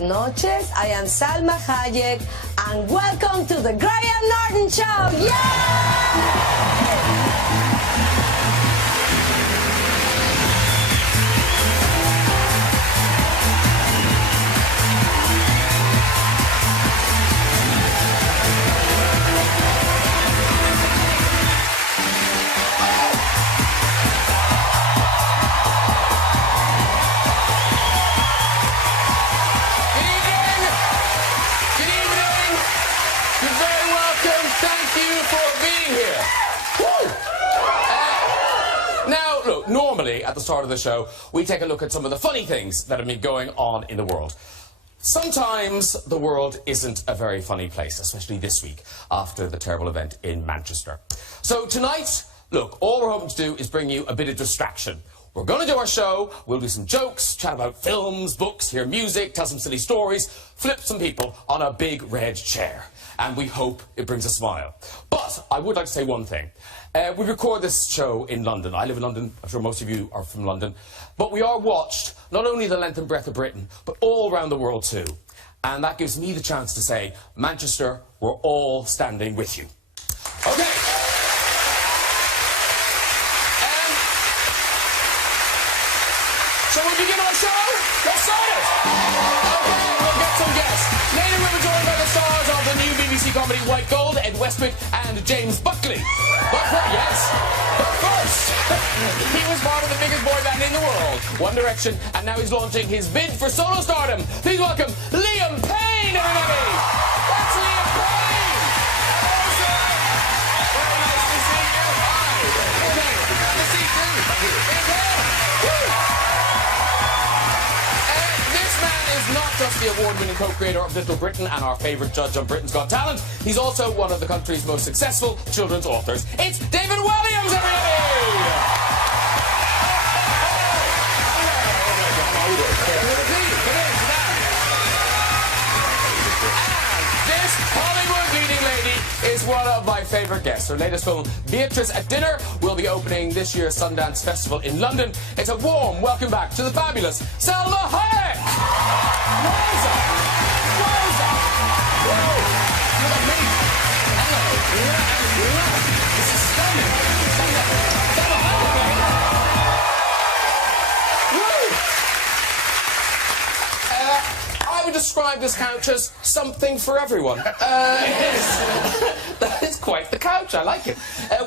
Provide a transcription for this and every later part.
Noches, I am Salma Hayek, and welcome to the Graham Norton Show! Yay! Normally, at the start of the show, we take a look at some of the funny things that have been going on in the world. Sometimes the world isn't a very funny place, especially this week, after the terrible event in Manchester. So tonight, look, all we're hoping to do is bring you a bit of distraction. We're going to do our show, we'll do some jokes, chat about films, books, hear music, tell some silly stories, flip some people on a big red chair. And we hope it brings a smile. But I would like to say one thing. We record this show in London. I live in London. I'm sure most of you are from London. But we are watched, not only the length and breadth of Britain, but all around the world too. And that gives me the chance to say, Manchester, we're all standing with you. Okay. Shall we begin our show? Let's start it. Okay, we'll get some guests. Later we'll be joined by the stars of the new BBC comedy White Gold, Ed Westwick and James Buckley. But first, he was part of the biggest boy band in the world, One Direction, and now he's launching his bid for solo stardom. Please welcome Liam Payne, everybody! That's Liam Payne! Hello, sir! Very nice to see you. Hi! Okay, good to see you. This man is not just the award-winning co-creator of Little Britain and our favourite judge on Britain's Got Talent, he's also one of the country's most successful children's authors. It's David Walliams, everybody! This Hollywood-leading lady is one of my favourite guests. Her latest film, Beatriz at Dinner, will be opening this year's Sundance Festival in London. It's a warm welcome back to the fabulous Salma Hayek! Rosa! Rosa! Whoa! You're amazing! Hello! This is stunning! Salma Hayek! I would describe this couch as something for everyone. That is quite the couch. I like it.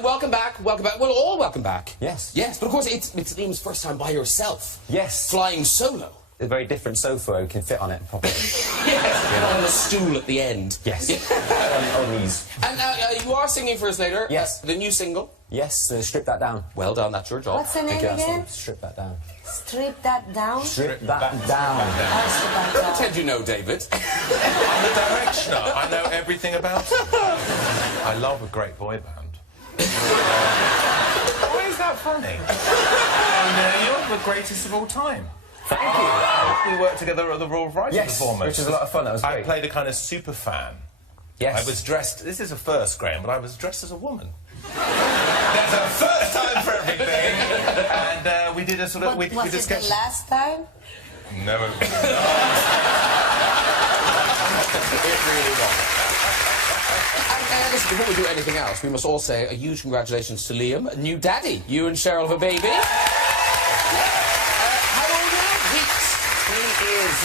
Welcome back. Welcome back. Well, all welcome back. Yes. Yes, but of course it's Liam's first time by yourself. Yes. Flying solo. A very different sofa, you can fit on it properly. Yes. On the stool at the end. Yes. on these. And you are singing for us later. Yes. The new single. Yes, strip that down. Well done. That's your job. What's the name again? Strip that down. Strip that down? Strip that down. Oh, strip that Don't down. pretend you know, David. I'm a directioner. I know everything about it. I love a great boy band. Why is that funny? And you're the greatest of all time. Thank you. We worked together at the Royal Variety Performance. Which was a lot of fun. That was great. I played a kind of super fan. Yes. I was dressed... This is a first, Graham, but I was dressed as a woman. There's a first time for everything. And we did a sort of... Was it the last time? No. It really was. And listen, before we do anything else, we must all say a huge congratulations to Liam, a new daddy. You and Cheryl have a baby. How old are you? He is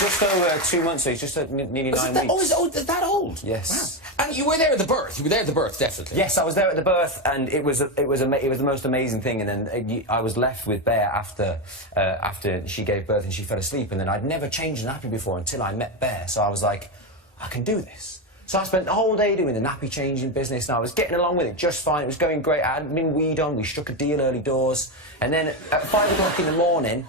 just over 2 months, so he's just nearly 9 weeks. Oh, is that old? Yes. Wow. And you were there at the birth. You were there at the birth, definitely. Yes, I was there at the birth, and it was the most amazing thing. And then I was left with Bear after she gave birth and she fell asleep. And then I'd never changed a nappy before until I met Bear. So I was like, I can do this. So I spent the whole day doing the nappy changing business, and I was getting along with it just fine. It was going great. I hadn't been weed on. We struck a deal early doors, and then at 5 o'clock in the morning,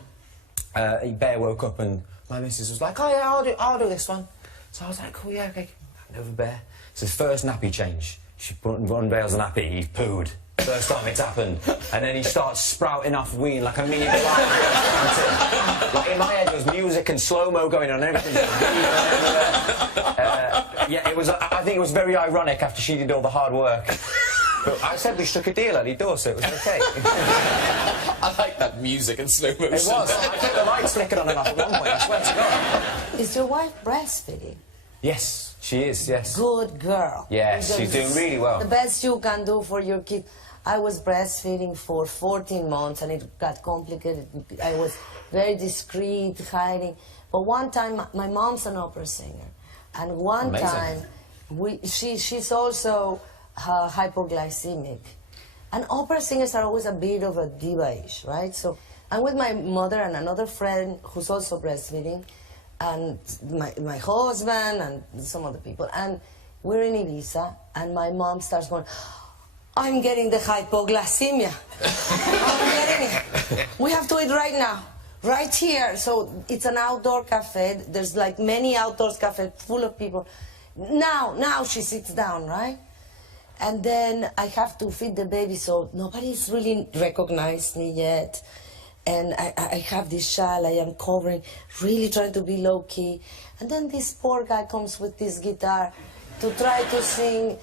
Bear woke up and my missus was like, "Oh yeah, I'll do this one." So I was like, "Cool, yeah, okay." Hand over Bear. It's his first nappy change. She unveils the nappy, he pooed. First time it's happened. And then he starts sprouting off weeing like a mini fly. Like in my head there was music and slow-mo going on and everything. Yeah, it was. I think it was very ironic after she did all the hard work. But I said we struck a deal, Ellie Door, so it was okay. I like that music in slow motion. It was. I think the lights flickered on and off at one point, I swear to God. Is your wife breastfeeding? Yes, she is, yes. Good girl. Yes, she's doing really well. The best you can do for your kid. I was breastfeeding for 14 months and it got complicated. I was very discreet, hiding. But one time, my mom's an opera singer. And one Amazing. time, she's also hypoglycemic. And opera singers are always a bit of a diva-ish, right? So I'm with my mother and another friend who's also breastfeeding, and my husband and some other people. And we're in Ibiza, and my mom starts going, I'm getting the hypoglycemia. I'm getting it. We have to eat right now, right here. So it's an outdoor cafe. There's like many outdoor cafes full of people. Now she sits down, right? And then I have to feed the baby, so nobody's really recognized me yet. And I have this shawl I am covering, really trying to be low-key. And then this poor guy comes with this guitar to try to sing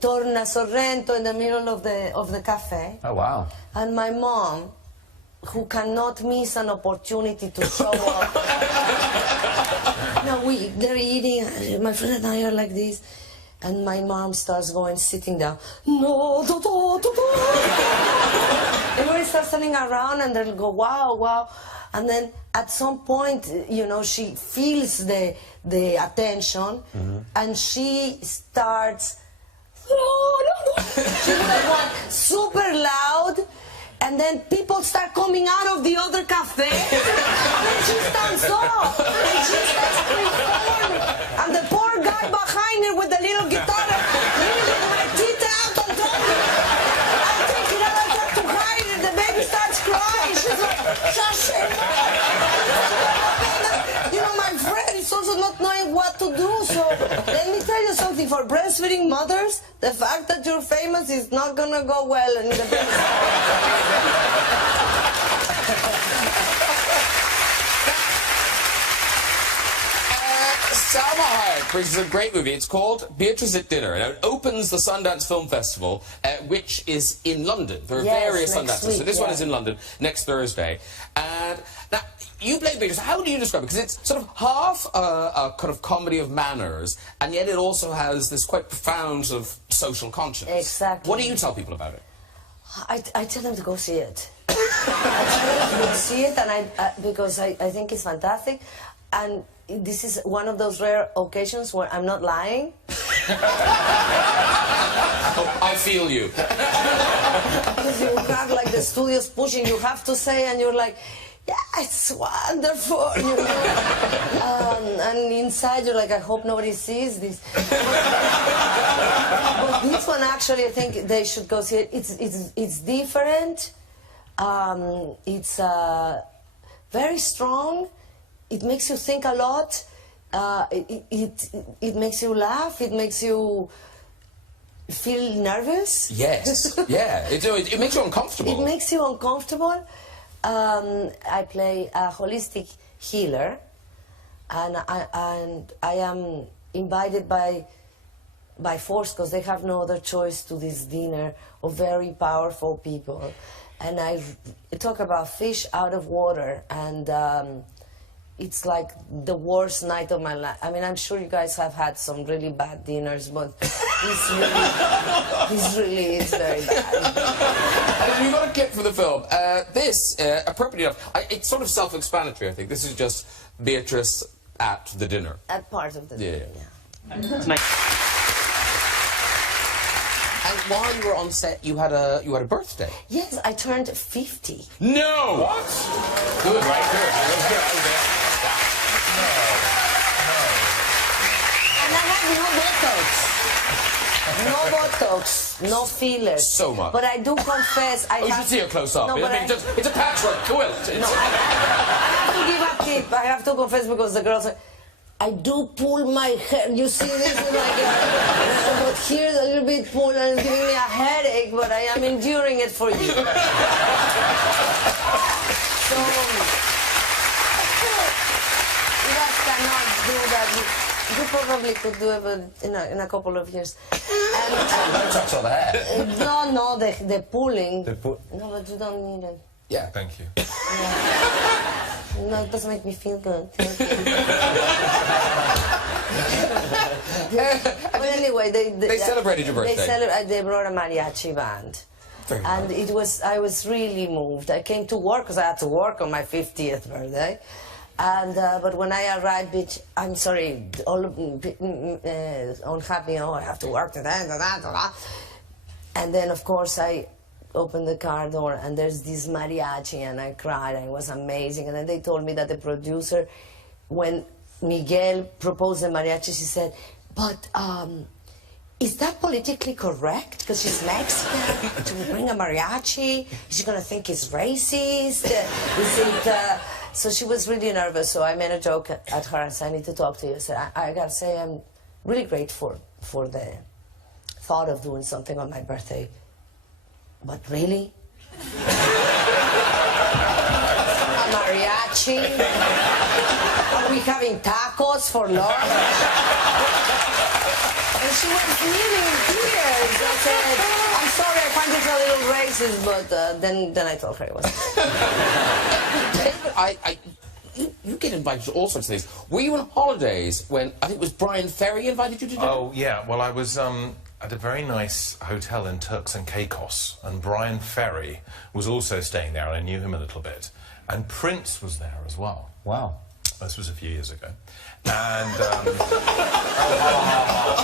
Torna Sorrento in the middle of the cafe. Oh, wow. And my mom, who cannot miss an opportunity to show up. Now they're eating, my friend and I are like this. And my mom starts sitting down. No, everybody starts turning around and they'll go, wow, wow. And then at some point, you know, she feels the attention and she starts, she's like super loud. And then people start coming out of the other cafe. And then she stands up. And she starts performing. And the poor guy behind her with the little guitar, really with my teeth out and talking. I take it out, I try to hide it. The baby starts crying. She's like, shush it. You know, my friend is also not knowing what to do. So let me tell you something. For breastfeeding mothers, the fact that you're famous is not going to go well in the Salma Hayek brings us a great movie. It's called Beatriz at Dinner, and it opens the Sundance Film Festival, which is in London. There are various Sundances. So this one is in London next Thursday. And now, you play Beatriz. How do you describe it? Because it's sort of half a kind of comedy of manners, and yet it also has this quite profound sort of social conscience. Exactly. What do you tell people about it? I tell them to go see it. I tell them to go see it, and because I think it's fantastic. And this is one of those rare occasions where I'm not lying. Oh, I feel you. Because you have like the studio's pushing, you have to say, and you're like, yeah, it's wonderful. You know? And inside you're like, I hope nobody sees this. But this one actually, I think they should go see it. It's different. It's very strong. It makes you think a lot. It makes you laugh. It makes you feel nervous. Yes. Yeah. It makes you uncomfortable. It makes you uncomfortable. I play a holistic healer, and I am invited by force, because they have no other choice, to this dinner of very powerful people. And I talk about fish out of water, and it's like the worst night of my life. I mean, I'm sure you guys have had some really bad dinners, but this really is very bad. We've got a clip from the film. This, appropriately enough, it's sort of self-explanatory, I think. This is just Beatriz at the dinner. At part of the dinner, yeah. And while you were on set, you had a birthday. Yes, I turned 50. No! What? Good, right? Good. And I have no Botox, no fillers. So much. But I do confess, you should see a close-up. No, it's a patchwork quilt. No, I have to give a tip. I have to confess, because the girls say, I do pull my hair. You see this? But here's a little bit pulled, and it's giving me a headache, but I am enduring it for you. So, you guys cannot do that. You probably could do it in a couple of years. Botox or the hair? No, the pulling. No, but you don't need it. Yeah. Thank you. Yeah. No, it doesn't make me feel good. Thank you. But anyway, they celebrated your birthday. They brought a mariachi band. Very and nice. I was really moved. I came to work because I had to work on my 50th birthday. And but when I arrived, I'm sorry, all unhappy. Oh, I have to work today. And then, of course, I opened the car door, and there's this mariachi, and I cried. And it was amazing. And then they told me that the producer, when Miguel proposed the mariachi, she said, "But is that politically correct? Because she's Mexican to bring a mariachi? Is she gonna think it's racist? Is it?" So she was really nervous. So I made a joke at her and said, "I need to talk to you." I said, "I gotta say, I'm really grateful for the thought of doing something on my birthday. But really? A mariachi? Are we having tacos for lunch?" And she was nearly in tears. I said, "I'm sorry, I find this a little racist," but then I told her it was. David, you get invited to all sorts of things. Were you on holidays when, I think it was Brian Ferry invited you to do? Oh, yeah. Well, I was at a very nice hotel in Turks and Caicos, and Brian Ferry was also staying there, and I knew him a little bit. And Prince was there as well. Wow. This was a few years ago. And,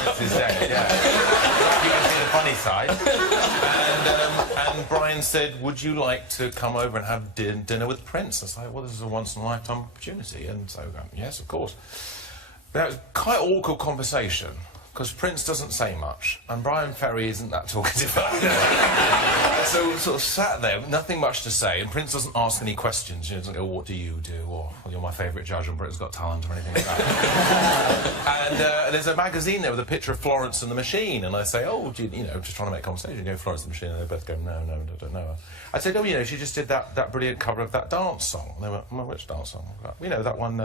Prince is dead, yeah. You can see the funny side. And Brian said, "Would you like to come over and have dinner with Prince?" I was like, "Well, this is a once-in-a-lifetime opportunity." And so, yes, of course. But that was quite an awkward conversation, because Prince doesn't say much, and Brian Ferry isn't that talkative. So we sort of sat there with nothing much to say, and Prince doesn't ask any questions. He doesn't go, "What do you do?" or "Well, you're my favourite judge on Britain's Got Talent," or anything like that. And there's a magazine there with a picture of Florence and the Machine, and I say, "Oh, do you know, just trying to make conversation, you know, Florence and the Machine," and they both go, "No, I don't know her." I said, "Oh, you know, she just did that brilliant cover of that dance song." And they went, "Well, which dance song?" "You know, that one,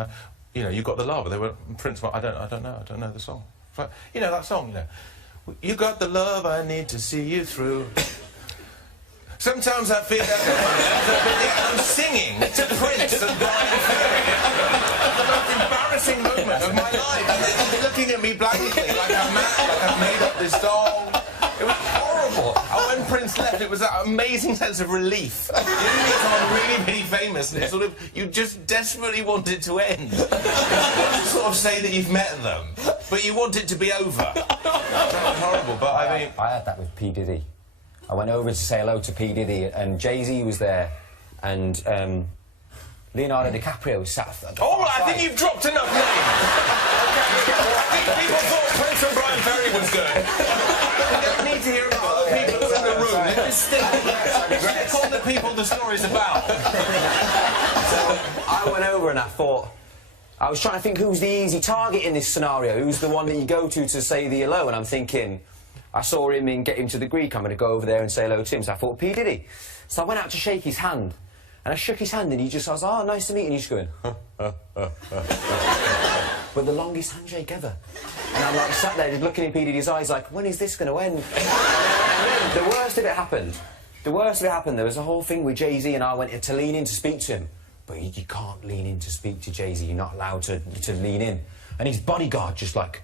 you know, You Got the Love." They were, Prince went, I don't know the song." But, you know, that song, you know. "You got the love I need to see you through. Sometimes I feel that I'm singing to Prince and Brian Ferry. The most embarrassing moment of my life. And they're looking at me blankly like I'm mad, like I've made up this song. It was horrible. And when Prince left, it was that amazing sense of relief. You meet someone really, really famous, and it's sort of, you just desperately want it to end. You want to sort of say that you've met them, but you want it to be over. That was horrible, but I mean... I had that with P. Diddy. I went over to say hello to P. Diddy, and Jay-Z was there, and Leonardo DiCaprio was sat at the All right, I think you've dropped enough names. I think people thought Prince and Brian Ferry was good. We don't need to hear about other people who are in the room. Just stick on the people the story's about. So I went over and I thought, I was trying to think who's the easy target in this scenario, who's the one that you go to say the hello, and I'm thinking, I saw him in Get Him to the Greek, I'm going to go over there and say hello to him, so I thought, P. Diddy. So I went out to shake his hand, and I shook his hand, and he just, I was, "Oh, nice to meet you," and he's going, but the longest handshake ever. And I'm like sat there looking in P. Diddy's eyes like, when is this going to end? And then the worst of it happened. The worst of it happened, there was a whole thing with Jay-Z, and I went to lean in to speak to him. But you can't lean in to speak to Jay-Z, you're not allowed to lean in. And his bodyguard just like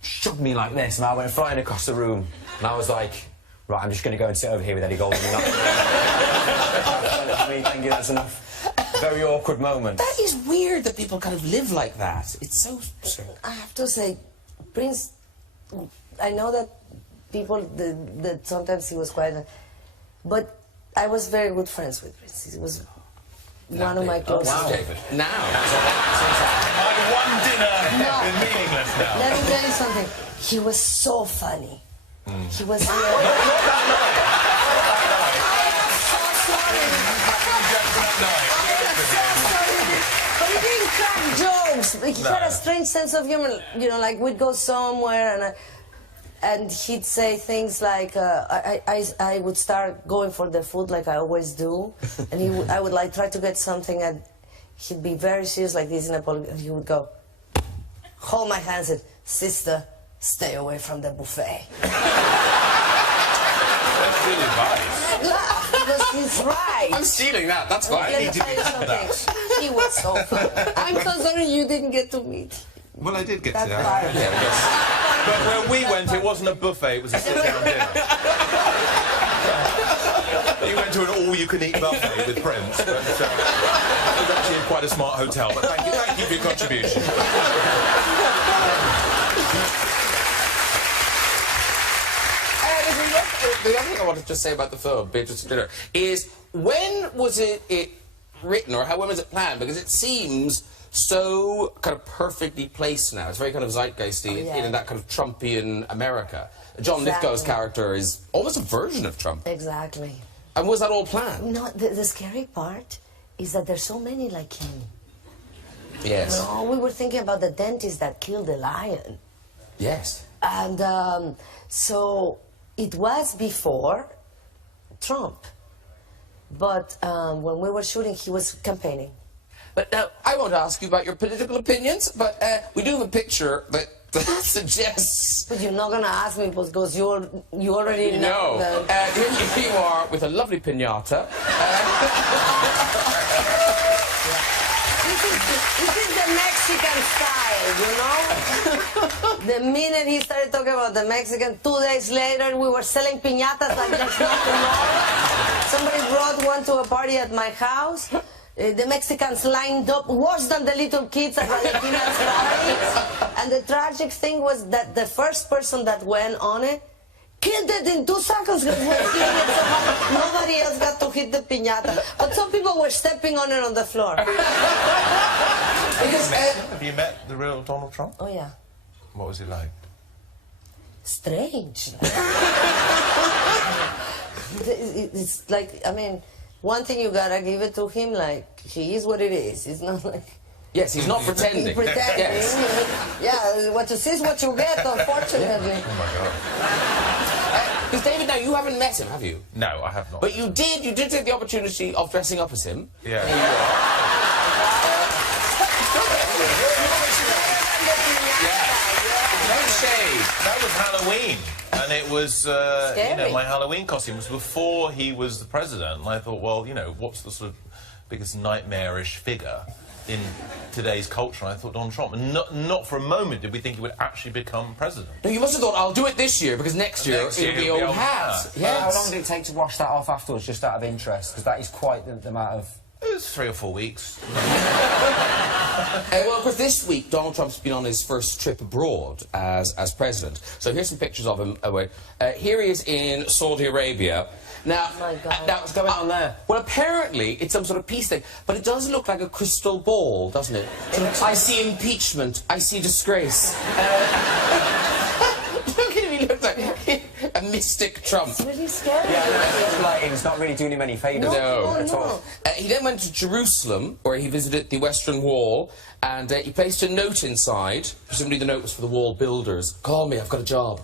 shoved me like this, and I went flying across the room, and I was like, right, I'm just going to go and sit over here with Eddie Goldman. Thank you, that's enough. Very awkward moment. That is weird that people kind of live like that. It's so absurd. I have to say, Prince, I know that people, that sometimes he was quiet, but I was very good friends with Prince. He was one of my closest. Wow, David. Now. My one dinner is meaningless now. Let me tell you something. He was so funny. He was... Not that But he didn't crack jokes. He had a strange sense of humor. You know, like we'd go somewhere and he'd say things like, I would start going for the food like I always do, and I would like try to get something, and he'd be very serious like this in a pool, and he would go, hold my hand and say, "Sister, stay away from the buffet." good advice. Laugh, because he's right. I'm stealing that. That's fine. Let me tell you something. He was so fun. I'm so sorry you didn't get to meet. Well, I did get That's to that. fine. Yeah, I guess. But when we went, it wasn't a buffet, it was a sit-down dinner. You went to an all-you-can-eat buffet with Prince, but it was actually in quite a smart hotel. But thank you for your contribution. The other thing I wanted to say about the film, Beatriz is when was it written, or when was it planned? Because it seems so kind of perfectly placed now. It's very kind of zeitgeisty in that kind of Trumpian America. John Lithgow's character is almost a version of Trump. Exactly. And was that all planned? No, the scary part is that there's so many like him. Yes. No, we were thinking about the dentist that killed the lion. Yes. And so it was before Trump. But when we were shooting, he was campaigning. But now, I won't ask you about your political opinions, but we do have a picture that suggests... But you're not going to ask me because you already know. No. Here you are with a lovely piñata. This is the Mexican style, you know? The minute he started talking about the Mexican, 2 days later we were selling piñatas like there's no tomorrow. Somebody brought one to a party at my house. The Mexicans lined up worse than the little kids at Valentina's party. And the tragic thing was that the first person that went on it killed it in 2 seconds because we were hitting it so hard. Nobody else got to hit the piñata. But some people were stepping on it on the floor. Have you met the real Donald Trump? Oh, yeah. What was he like? Strange. It's like, I mean, one thing you gotta give it to him, like, he is what it is. It's not like... Yes, he's not pretending. Pretending. Yes. Yeah, what you see is what you get, unfortunately. Oh, my God. Because David, now, you haven't met him, have you? No, I have not. But you did take the opportunity of dressing up as him. Yeah. Here you are. No shade. That was Halloween, and it was, you know, my Halloween costume was before he was the president, and I thought, well, you know, what's the sort of biggest nightmarish figure in today's culture? And I thought Donald Trump, and not for a moment did we think he would actually become president. No, you must have thought, I'll do it this year, because next year it'll be old hat. Yes. How long did it take to wash that off afterwards, just out of interest? Because that is quite the amount of... It was 3 or 4 weeks. Well, of course, this week, Donald Trump's been on his first trip abroad as president. So here's some pictures of him. Here he is in Saudi Arabia. Now, oh my God. Now, what's going on there? Well, apparently, it's some sort of peace thing. But it does look like a crystal ball, doesn't it? I see impeachment. I see disgrace. Look at him, he looks like a mystic Trump. It's really scary. Yeah, it's not really doing him any favours at all. He then went to Jerusalem, where he visited the Western Wall, and he placed a note inside. Presumably the note was for the wall builders. Call me, I've got a job.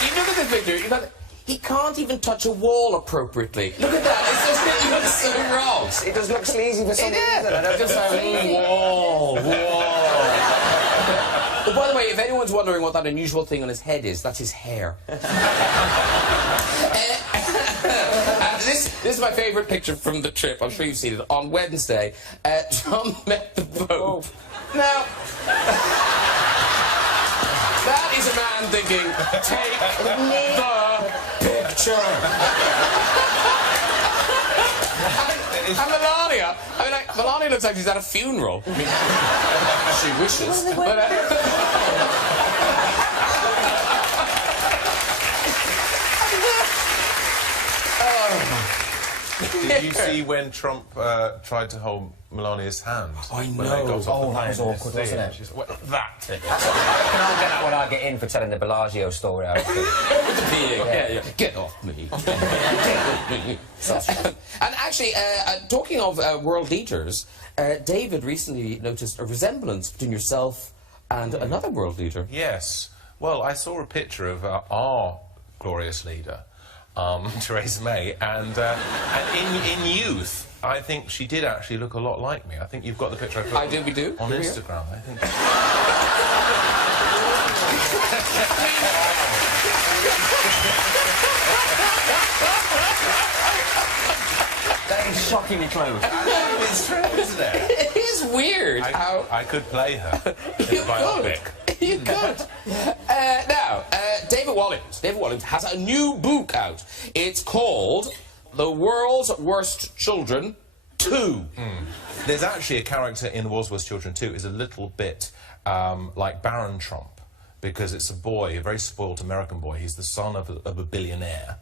You look at this picture, he can't even touch a wall appropriately. Look at that, it looks so wrong. It does look sleazy for some reason. Just like, wall. Well, by the way, if anyone's wondering what that unusual thing on his head is, that's his hair. This is my favourite picture from the trip. I'm sure you've seen it. On Wednesday, Trump met the Pope. Now, that is a man thinking, take the picture. And Melania, Melania looks like she's at a funeral. I mean, she wishes. But, Did you see when Trump tried to hold Melania's hand? I When know. they got off the That was plane? awkward, wasn't it? She's like, well, that. Can I get that when I get in for telling the Bellagio story? With the peeing. Yeah. Get off me. And actually, talking of world leaders, David recently noticed a resemblance between yourself and another world leader. Yes. Well, I saw a picture of our glorious leader, Theresa May, and in youth, I think she did actually look a lot like me. I think you've got the picture I put I do, we do. on Here we Instagram. I think. That is shockingly close. It's true, isn't it? It is weird how... I could play her in You a biopic. could. You could. Now, David Walliams. David Walliams has a new book out. It's called The World's Worst Children 2. There's actually a character in The World's Worst Children 2 is a little bit like Baron Trump, because it's a boy, a very spoilt American boy. He's the son of a billionaire,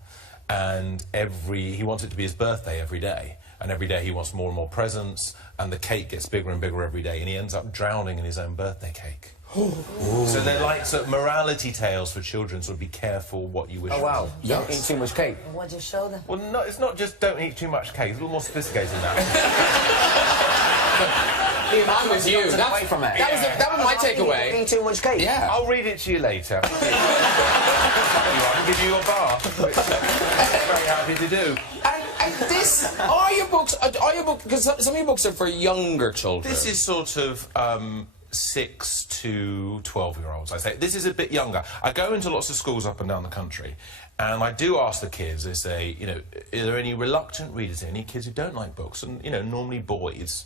and he wants it to be his birthday every day. And every day he wants more and more presents, and the cake gets bigger and bigger every day, and he ends up drowning in his own birthday cake. So they're like sort of morality tales for children, so be careful what you wish Oh, wow. for. Don't eat too much cake. What you show them? Well, no, it's not just don't eat too much cake. It's a little more sophisticated than that. I'm with you. Away from it. That was my takeaway. Eat too much cake. Yeah. I'll read it to you later. I'll give you your bath, which I'm very happy to do. And this, are your books, because some of your books are for younger children. This is sort of 6 to 12-year-olds, I say. This is a bit younger. I go into lots of schools up and down the country, and I do ask the kids, I say, you know, are there any reluctant readers, any kids who don't like books? And, you know, normally boys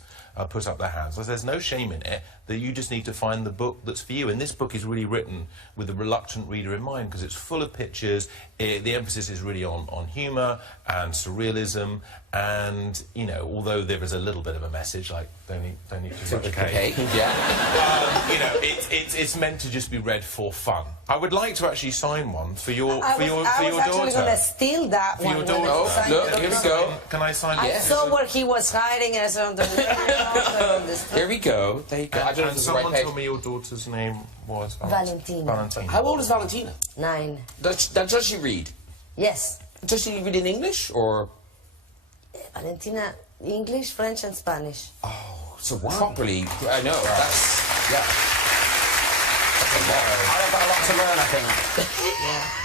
put up their hands. There's no shame in it, that you just need to find the book that's for you. And this book is really written with the reluctant reader in mind, because it's full of pictures. The emphasis is really on humour and surrealism, and, you know, although there is a little bit of a message, like, don't eat too much cake. Yeah. You know, it's meant to just be read for fun. I would like to actually sign one for your I was daughter. actually going to steal that For one. your when daughter. I signed Look, it. here we go. Can I sign I it? saw where he was hiding, and I said, Here we go. There you go. I don't know if And this is the right someone page. told me your daughter's name was Valentina. Valentina. How old is Valentina? 9. Does she read? Yes. Does she read in English or? Valentina, English, French, and Spanish. Oh, so properly. I know. That's I've got a lot to learn, I think.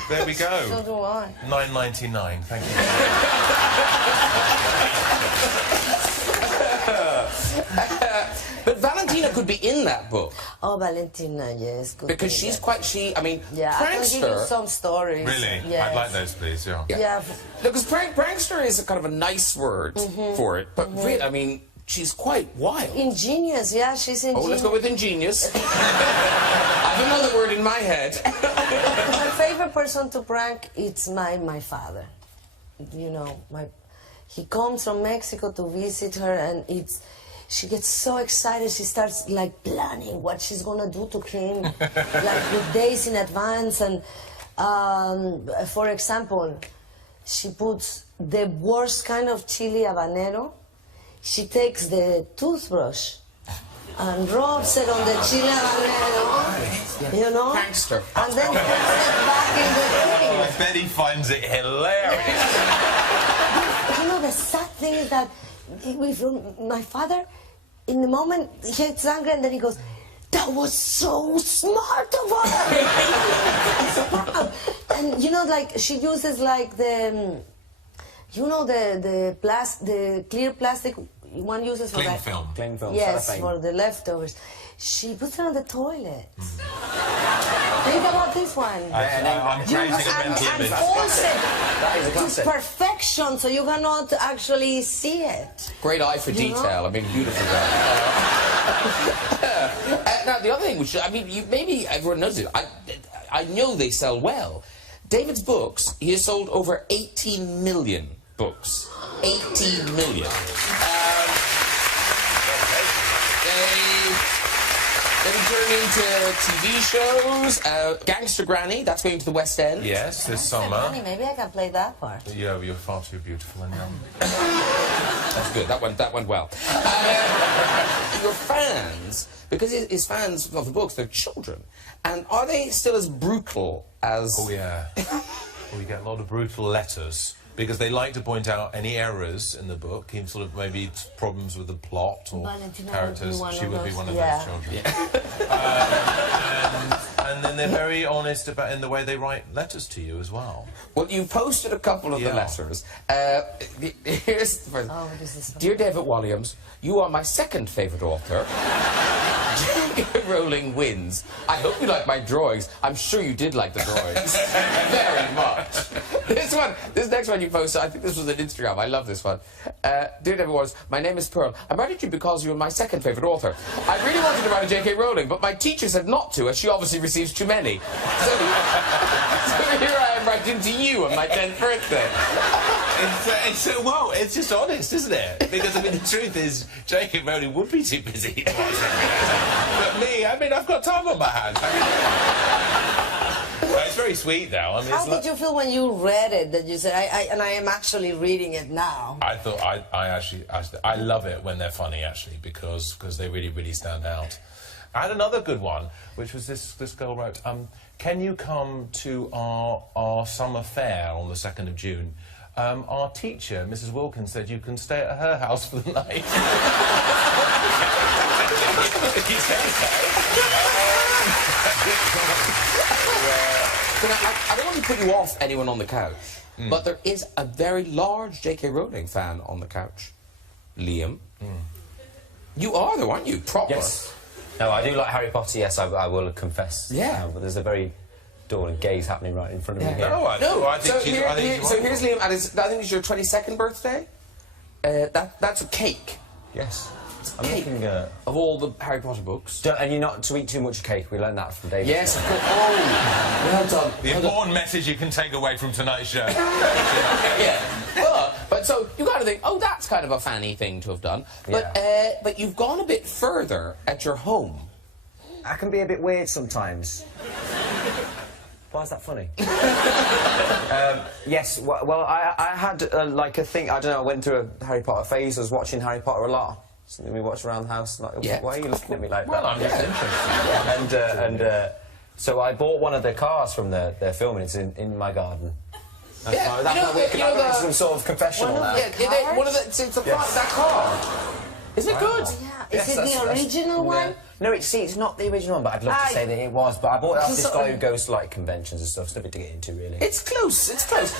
There we So go. do I. $9.99. Thank you. But Valentina could be in that book Oh, Valentina, yes. Good because thing, she's yeah. quite. I mean, Yeah, I can give you Prankster. some stories. Really? Yes. I'd like those, please. Yeah. Yeah. Because prankster is a kind of a nice word for it, but really, I mean, she's quite wild. Ingenious, yeah, she's ingenious. Oh, let's go with ingenious. I have another word in my head. My favorite person to prank, it's my father. You know, he comes from Mexico to visit her, and she gets so excited, she starts like planning what she's gonna do to him, like with days in advance. And for example, she puts the worst kind of chili habanero. She takes the toothbrush and rubs it on the chili habanero, you know, Prankster. and then puts it back in the thing. I bet he finds it hilarious. You know, the sad thing is that my father, in the moment, he gets angry and then he goes, "That was so smart of her!" And you know, like, she uses like the, you know, the clear plastic one uses for Cling that. film. Cling film. Yes, cellophane. for the leftovers. She puts it on the toilet. Think about this one. I'm creating a mental And image. force it That is a to concept. perfection, so you cannot actually see it. Great eye for detail. I mean, beautiful. Now, the other thing, which I mean, maybe everyone knows it. I know they sell well. David's books, he has sold over 18 million books. 18 million. They turn into TV shows. Gangster Granny, that's going to the West End. Yes, this summer. Honey, maybe I can play that part. Yeah, you're far too beautiful and young. That's good. That went well. Your fans, because his fans of the books, they're children. And are they still as brutal as... Oh, yeah. We get a lot of brutal letters, because they like to point out any errors in the book, even sort of maybe problems with the plot or Valentina characters. would be one She of would be those. one of Yeah. those children. And then they're very honest about in the way they write letters to you as well. Well, you posted a couple of the letters. Here's the first. Oh, what is this? Dear David Walliams, you are my second favourite author. J.K. Rowling wins. I hope you like my drawings. I'm sure you did like the drawings. Very much. This next one you posted, I think this was on Instagram. I love this one. Dear David Walliams, my name is Pearl. I'm writing to you because you are my second favourite author. I really wanted to write a J.K. Rowling, but my teacher said not to, as she obviously receives too many. So here I am writing to you on my 10th birthday. Well, it's just honest, isn't it? Because, I mean, the truth is, J.K. Rowling would be too busy. But me, I mean, I've got time on my hands. Well, it's very sweet, though. I mean, How did you feel when you read it, that you said, and I am actually reading it now? I thought, I love it when they're funny, actually, because they really, really stand out. I had another good one, which was this girl wrote, can you come to our summer fair on the 2nd of June? Our teacher, Mrs. Wilkins, said you can stay at her house for the night. I don't want to put you off anyone on the couch, but there is a very large J.K. Rowling fan on the couch. Liam. You are, though, aren't you? Proper. Yes. No, I do like Harry Potter, yes, I will confess. Yeah. But there's a very dawn gaze happening right in front of me here. No, I think so here's Liam, and I think it's your 22nd birthday. That's a cake. Yes. I'm Cake making of all the Harry Potter books. And you're not to eat too much cake. We learned that from David. Yes, of course. Oh, well done. The important message you can take away from tonight's show. Yeah. But so you got to think, oh, that's kind of a fanny thing to have done. But you've gone a bit further at your home. I can be a bit weird sometimes. Why is that funny? Yes, well, I had, like, a thing, I don't know, I went through a Harry Potter phase. I was watching Harry Potter a lot. Something we watch around the house. Like, why are you looking at me like that? Well, I'm just interested. So I bought one of the cars from their filming. It's in my garden. That's some sort of confessional now. That car. Is it good? Yeah. Is it the original one? No, it's not the original one, but I'd love to say that it was. But I bought it off this guy who goes to, like, conventions and stuff. It's nothing to get into, really. It's close, it's close.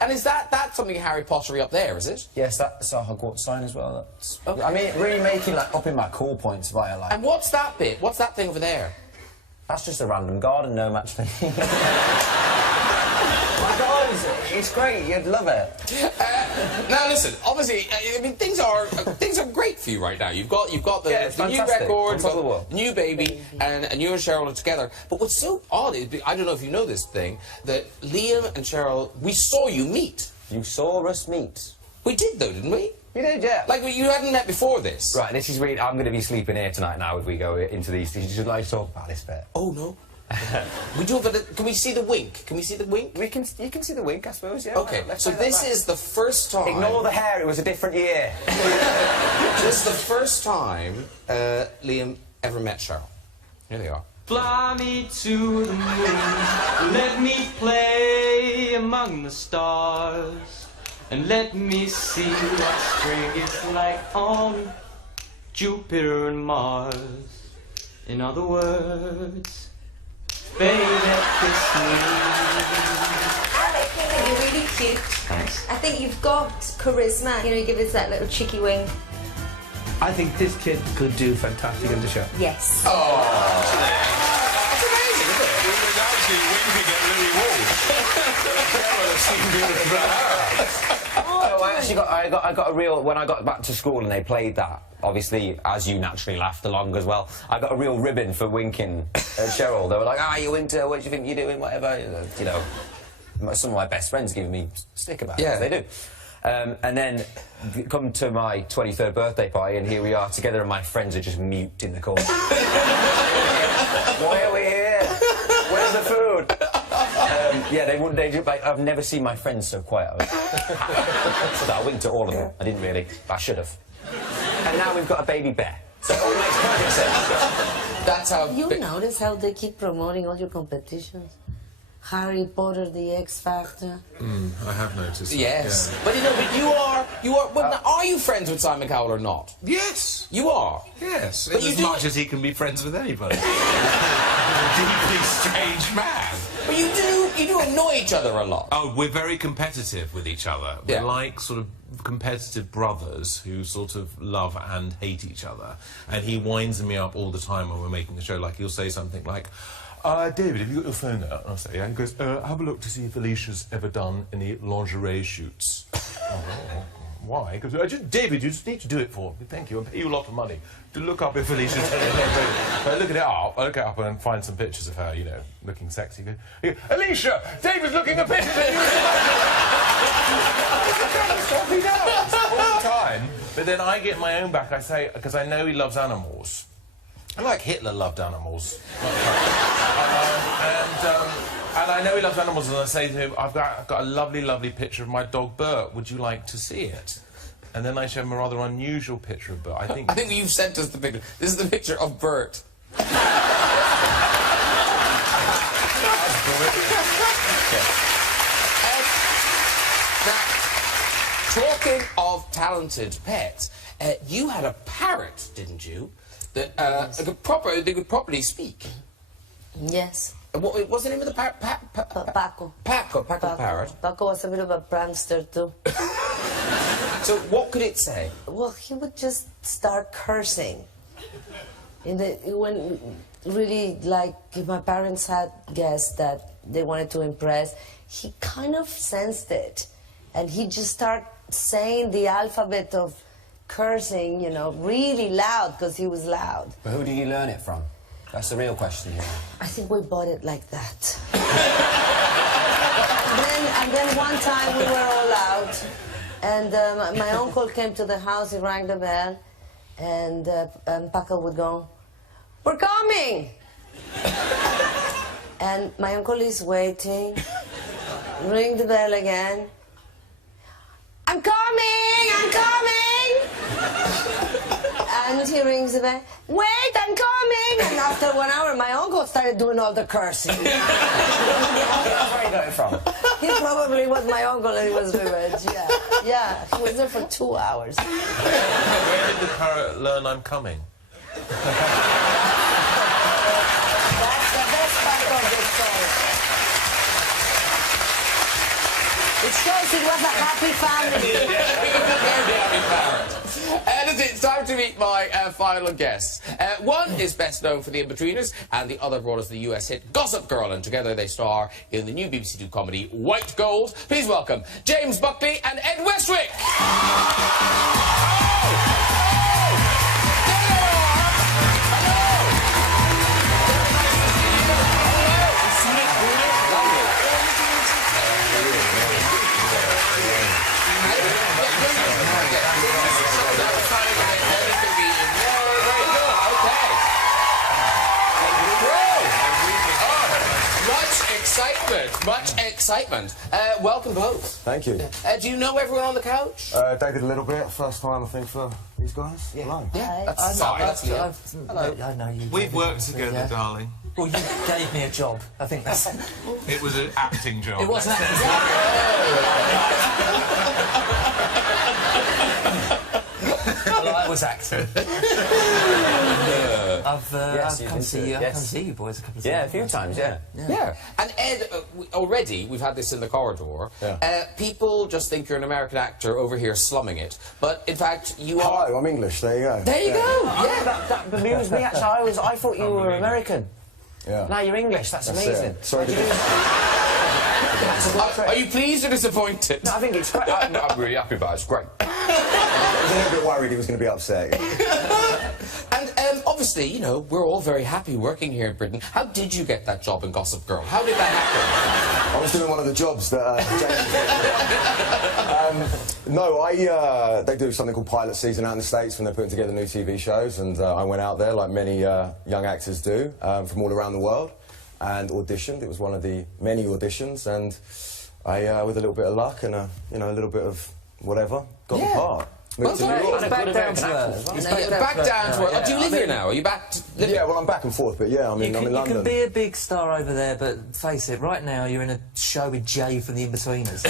And is that something Harry Pottery up there, is it? Yes, that's our Hogwarts sign as well. That's, okay. I mean, really making, like, upping my cool points via, like... And what's that bit? What's that thing over there? That's just a random garden gnome, actually. My God, it's great. You'd love it. Now listen, obviously, I mean, things are great for you right now. You've got the new record, the new baby, and you and Cheryl are together. But what's so odd is, I don't know if you know this thing, that Liam and Cheryl, we saw you meet. You saw us meet. We did, though, didn't we? You did, yeah. Like, you hadn't met before this. Right, this is really... I'm going to be sleeping here tonight now if we go into these. Did you just like to talk about this bit? Oh, no. We do, but can we see the wink? Can we see the wink? You can see the wink, I suppose, yeah. Okay, so this is the first time... Ignore the hair, it was a different year. This is the first time Liam ever met Cheryl. Here they are. Fly me to the moon, let me play among the stars, and let me see what spring is like on Jupiter and Mars. In other words, baby, kiss me. I think you're really cute. Thanks. I think you've got charisma. You know, you give us that little cheeky wink. I think this kid could do fantastic in the show. Yes. Oh, that's amazing, isn't it? It was actually winking at Louis Walsh. I got a real... When I got back to school and they played that, obviously, as you naturally laughed along as well, I got a real ribbon for winking at Cheryl. They were like, you winter, what do you think you're doing, whatever. You know, some of my best friends giving me stick about it. Yeah, they do. And then come to my 23rd birthday party, and here we are together, and my friends are just mute in the corner. Why are we here? Where's the food? Yeah, they wouldn't. Like, I've never seen my friends so quiet. So I winked at all of them. I didn't really. But I should have. And now we've got a baby bear. So it all makes perfect sense. That's how... You notice how they keep promoting all your competitions? Harry Potter, The X Factor. I have noticed that, Yes. yeah. But you know, but you are, well, now, are you friends with Simon Cowell or not? Yes. You are? Yes. But you as do much as he can be friends with anybody. A deeply strange man. But you do annoy each other a lot. Oh, we're very competitive with each other. Yeah. We're like sort of competitive brothers who sort of love and hate each other. And he winds me up all the time when we're making the show. Like, he'll say something like, David, have you got your phone out? And I'll say, yeah. He goes, have a look to see if Alicia's ever done any lingerie shoots. Why? Because David, you just need to do it for me. Thank you. I'll pay you a lot of money to look up if Alicia's done it. I look it up. I look it up and find some pictures of her, you know, looking sexy. Go, Alicia, David's looking a picture of you. Stop me now. All the time. But then I get my own back. I say, because I know he loves animals. I like Hitler loved animals. And I know he loves animals, and I say to him, I've got a lovely, lovely picture of my dog Bert. Would you like to see it? And then I show him a rather unusual picture of Bert. I think you've sent us the picture. This is the picture of Bert. Now, talking of talented pets, you had a parrot, didn't you? That they could properly speak. Yes. What was the name of the parrot? Paco. Paco the parrot. Paco was a bit of a prankster too. So what could it say? Well, he would just start cursing. When really, like, if my parents had guests that they wanted to impress, he kind of sensed it. And he'd just start saying the alphabet of cursing, you know, really loud, because he was loud. But who did you learn it from? That's the real question here. I think we bought it like that. and then one time we were all out, and my uncle came to the house, he rang the bell, and Paco would go, "We're coming!" And my uncle is waiting, ring the bell again. "I'm coming! I'm coming!" And he rings the bell. "Wait, I'm coming!" And after 1 hour, my uncle started doing all the cursing. Where you got it from? He probably was my uncle and it was revenge, yeah. Yeah, he was there for 2 hours. Where did the parrot learn I'm coming? That's the best part of the story. It shows it was a happy family. And it's time to meet my final guests. One is best known for The In-Betweeners, and the other brought us the US hit Gossip Girl, and together they star in the new BBC Two comedy White Gold. Please welcome James Buckley and Ed Westwick. Much excitement. Welcome both. Thank you. Do you know everyone on the couch? David, a little bit. First time, I think, for these guys. Yeah. Hello. Yeah, Hi. that's Hello. I know you. We've worked together, darling. Well, you gave me a job. I think that's... It was an acting job. It wasn't Well, I was acting. I've come to see you. I've come to see you boys a couple of times. Yeah, a few times, yeah. Yeah. And Ed, already, we've had this in the corridor, people just think you're an American actor over here slumming it, but in fact, you are... Hello, I'm English. There you go. There you go. Yeah, that bemused me, actually. I thought you were American. Yeah. Now you're English. That's amazing. It. Sorry. Are you pleased or disappointed? No, I think it's great. I'm really happy about it. It's great. I was a little bit worried he was going to be upset. And obviously, you know, we're all very happy working here in Britain. How did you get that job in Gossip Girl? How did that happen? I was doing one of the jobs that James they do something called pilot season out in the States when they're putting together new TV shows, and I went out there, like many young actors do, from all around the world, and auditioned. It was one of the many auditions, and I, with a little bit of luck and a little bit of whatever, got the part. Moved to New York. He's back down to earth. He's back down to earth. Do you live here now? Are you back to living? Yeah, well, I'm back and forth, but yeah, I'm in London. You can be a big star over there, but face it, right now you're in a show with Jay from The Inbetweeners.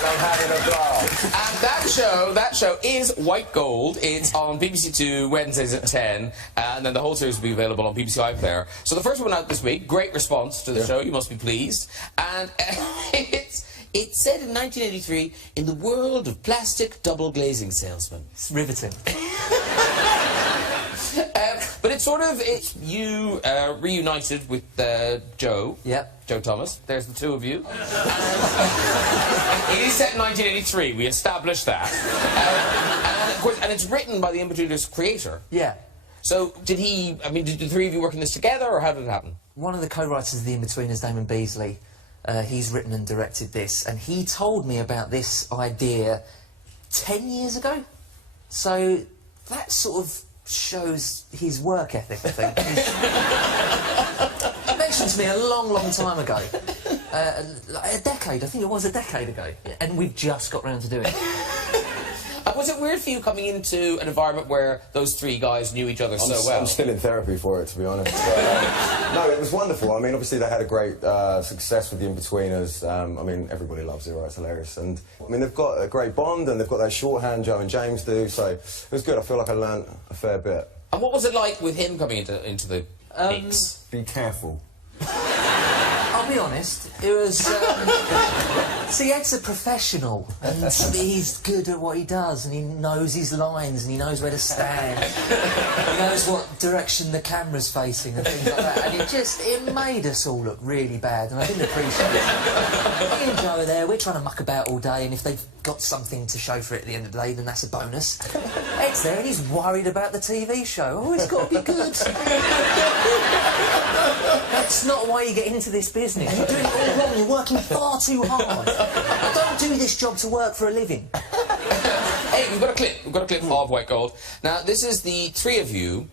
I'm having a blast. And that show is White Gold. It's on BBC Two Wednesdays at 10, and then the whole series will be available on BBC iPlayer. So the first one out this week. Great response to the show. You must be pleased. And it's set in 1983 in the world of plastic double glazing salesmen. It's riveting. But it's sort of you reunited with Joe. Yep. Joe Thomas. There's the two of you. It is set in 1983. We established that. And of course, and it's written by the Inbetweeners creator. Yeah. So did the three of you work in this together, or how did it happen? One of the co-writers of The Inbetweeners, Damon Beasley, he's written and directed this, and he told me about this idea 10 years ago. So that sort of shows his work ethic, I think. He mentioned to me a long, long time ago. Like a decade, I think it was a decade ago. And we've just got round to doing it. Was it weird for you coming into an environment where those three guys knew each other so well? I'm still in therapy for it, to be honest. But, no, it was wonderful. I mean, obviously they had a great success with The Inbetweeners. I mean, everybody loves it, right? It's hilarious. And, I mean, they've got a great bond, and they've got that shorthand Joe and James do, so it was good. I feel like I learnt a fair bit. And what was it like with him coming into the mix? Be careful. I'll be honest, it was... see, Ed's a professional, and he's good at what he does, and he knows his lines, and he knows where to stand. He knows what direction the camera's facing, and things like that, and it made us all look really bad, and I didn't appreciate it. Me and Joe are there, we're trying to muck about all day, and if they've got something to show for it at the end of the day, then that's a bonus. Ed's there, and he's worried about the TV show. Oh, it's got to be good. That's not why you get into this business. You're doing it all wrong, you're working far too hard. I don't do this job to work for a living. Hey, we've got a clip. We've got a clip of White Gold. Now, this is the three of you.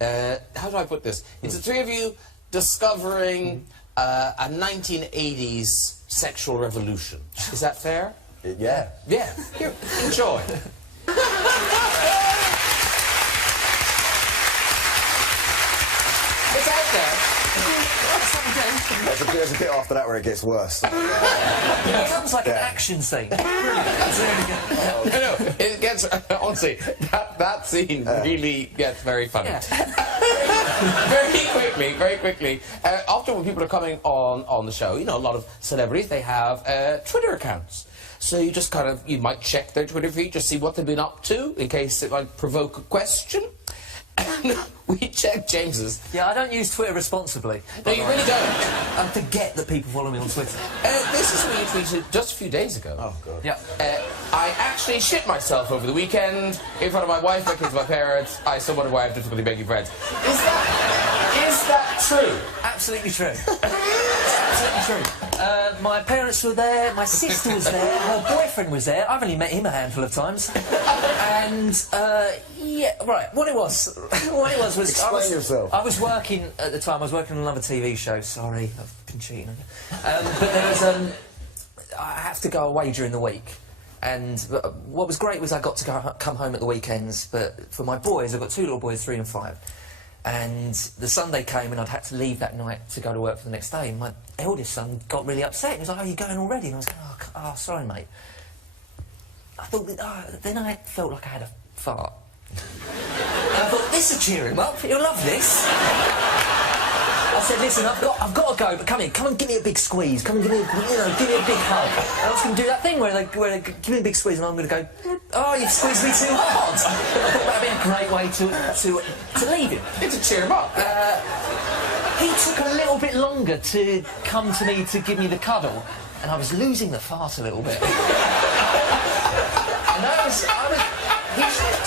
How do I put this? It's the three of you discovering a 1980s sexual revolution. Is that fair? Yeah. Yeah. Here, enjoy. It's out there. There's a bit after that where it gets worse. It sounds like an action scene. That's really good. No, it gets... Honestly, that scene really gets very funny. Yeah. Very quickly. Often when people are coming on the show, you know, a lot of celebrities, they have Twitter accounts. So you just kind of... You might check their Twitter feed, just see what they've been up to, in case it might provoke a question. And we checked James's. Yeah, I don't use Twitter responsibly. No, you really don't. I forget that people follow me on Twitter. This is what you tweeted just a few days ago. Oh, God. Yeah. I actually shit myself over the weekend in front of my wife, my kids, my parents. I still wonder why I have difficulty making friends. Is that true? Absolutely true. Absolutely true. My parents were there, my sister was there, her boyfriend was there. I've only met him a handful of times. And, yeah, right, what it was was... Explain yourself. I was working, at the time, I was working on another TV show. Sorry, I've been cheating. But there was, I have to go away during the week. And what was great was I got to come home at the weekends, but for my boys, I've got two little boys, 3 and 5. And the Sunday came and I'd had to leave that night to go to work for the next day. And my eldest son got really upset. He was like, "Oh, you're going already?" And I was going, oh, sorry, mate. I thought, then I felt like I had a fart. And I thought, this will cheer him up. He'll love this. I said, listen, I've got to go, but come and give me a big squeeze. Come and give me a big hug. And I was going to do that thing where they give me a big squeeze and I'm going to go, oh, you've squeezed me too hard. I thought that would be a great way to leave him. To cheer him up. He took a little bit longer to come to me to give me the cuddle, and I was losing the fart a little bit. And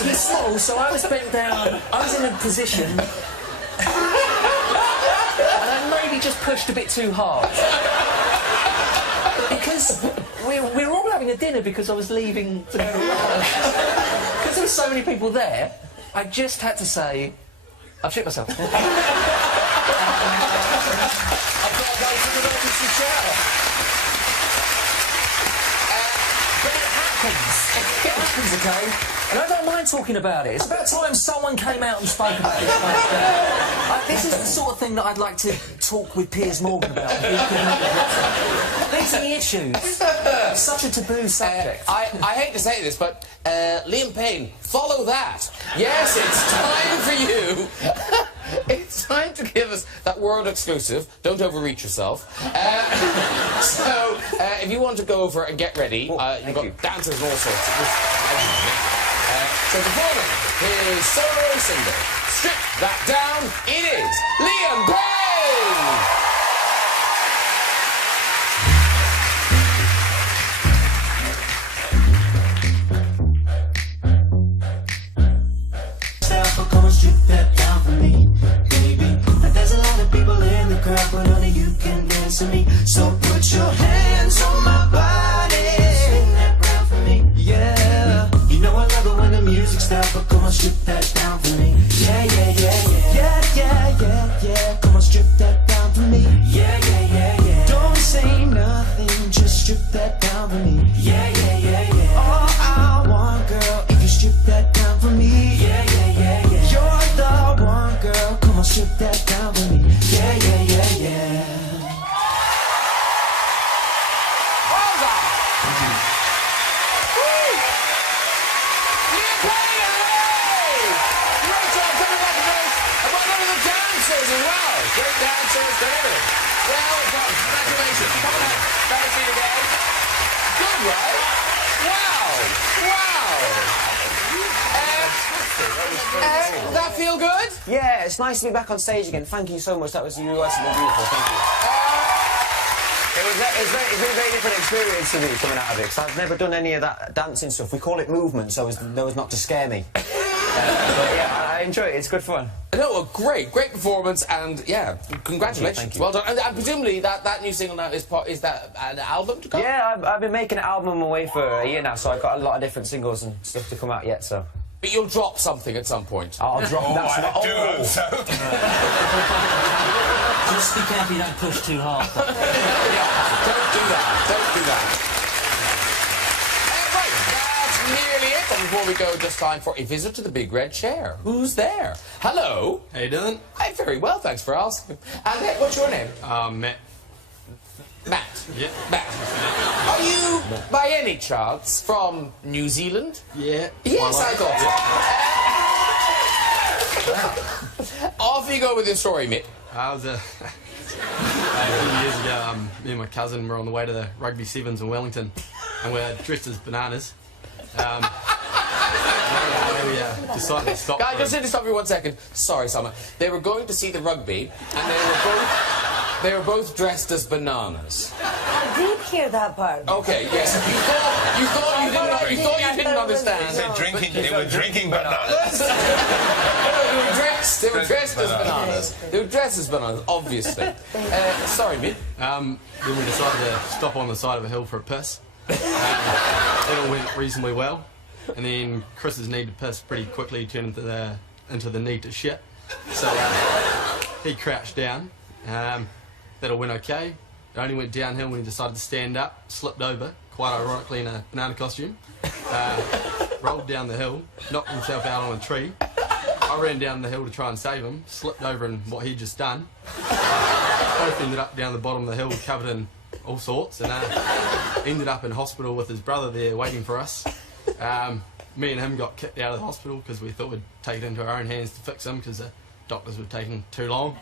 he's small, so I was bent down, I was in a position... just pushed a bit too hard. Because we were all having a dinner because I was leaving to go to work. Because there were so many people there, I just had to say, I've shit myself. I've got to go to the emergency shower. But it happens, okay? And I don't mind talking about it. It's about time someone came out and spoke about it. This is the sort of thing that I'd like to talk with Piers Morgan about. These are the issues. It's such a taboo subject. I hate to say this, but Liam Payne, follow that. Yes, it's time for you. It's time to give us that world exclusive. Don't overreach yourself. So, if you want to go over and get ready, you've got dancers and all sorts. So performing his solo single, Strip That Down, it is Liam Payne! Come and strip that down for me, baby. There's a lot of people in the crowd, but only you can dance to me. So put your hands on my body, spin that round for me, yeah. You know I love it when the music stops, but come on, strip that down for me. Yeah, yeah, yeah, yeah. Yeah, yeah, yeah, yeah. Come on, strip that down for me. Yeah, yeah, yeah, yeah. Don't say nothing, just strip that down for me. Yeah, yeah, yeah, yeah. All I want, girl, if you strip that down for me. Yeah, yeah, yeah, yeah. You're the one, girl, come on, strip that down for me. Yeah, yeah, yeah, yeah. Well done! Woo! Liam Payne, hey! Great job coming back to this. And well done to the dancers as well. Great dancers, David. Well done. Congratulations. Come on out. Better see you again. Good, right? Wow! Wow! That feel good? Yeah, it's nice to be back on stage again. Thank you so much. That was universally beautiful. Thank you. It's been a very different experience for me coming out of it, because I've never done any of that dancing stuff. We call it movement, so as not to scare me. But yeah, I enjoy it. It's good fun. No, great performance, and yeah, congratulations. Thank you. Well done. And presumably that new single now is that an album to come? Yeah, I've been making an album on my way for a year now, so I've got a lot of different singles and stuff to come out yet, so... But you'll drop something at some point. I'll drop... I do hope so. Just be careful you don't push too hard. Don't do that. Don't do that. Right, that's nearly it. But before we go, just time for a visit to the big red chair. Who's there? Hello. How you doing? I'm very well, thanks for asking. And what's your name? Matt. Matt. Yeah. Matt. Are you, by any chance, from New Zealand? Yeah. Yes, I thought so. Off you go with your story, Mitt. I was a few years ago, me and my cousin were on the way to the rugby sevens in Wellington, and we were dressed as bananas. We decided to stop. Guys, just need to stop you 1 second. Sorry, Salma. They were going to see the rugby, and they were both dressed as bananas. I did hear that part. Okay, yes. You thought you didn't understand. They were drinking bananas. They were dressed as bananas. They were dressed as bananas, obviously. Sorry, Mitt. Then we decided to stop on the side of a hill for a piss. It all went reasonably well, and then Chris's need to piss pretty quickly turned into the need to shit. So he crouched down. That all went okay. It only went downhill when he decided to stand up, slipped over, quite ironically in a banana costume, rolled down the hill, knocked himself out on a tree. I ran down the hill to try and save him, slipped over in what he'd just done. Both ended up down the bottom of the hill covered in all sorts, and ended up in hospital with his brother there waiting for us. Me and him got kicked out of the hospital because we thought we'd take it into our own hands to fix him because the doctors were taking too long.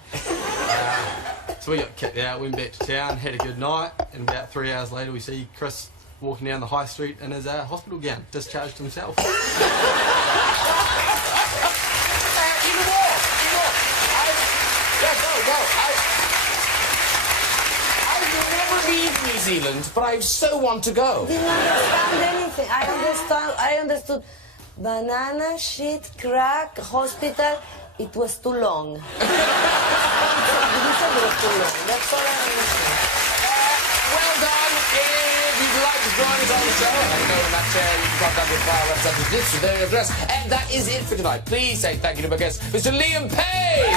So we got kicked out, went back to town, had a good night, and about 3 hours later we see Chris walking down the high street in his hospital gown, discharged himself. Leave New Zealand, but I so want to go. I didn't understand anything. I understood banana, shit, crack, hospital. It was too long. You said it was too long. That's all I understand. Well done. If you'd like to join us on the show, and go in that chair, you can contact us via our website with this with their address. And that is it for tonight. Please say thank you to my guest, Mr. Liam Payne.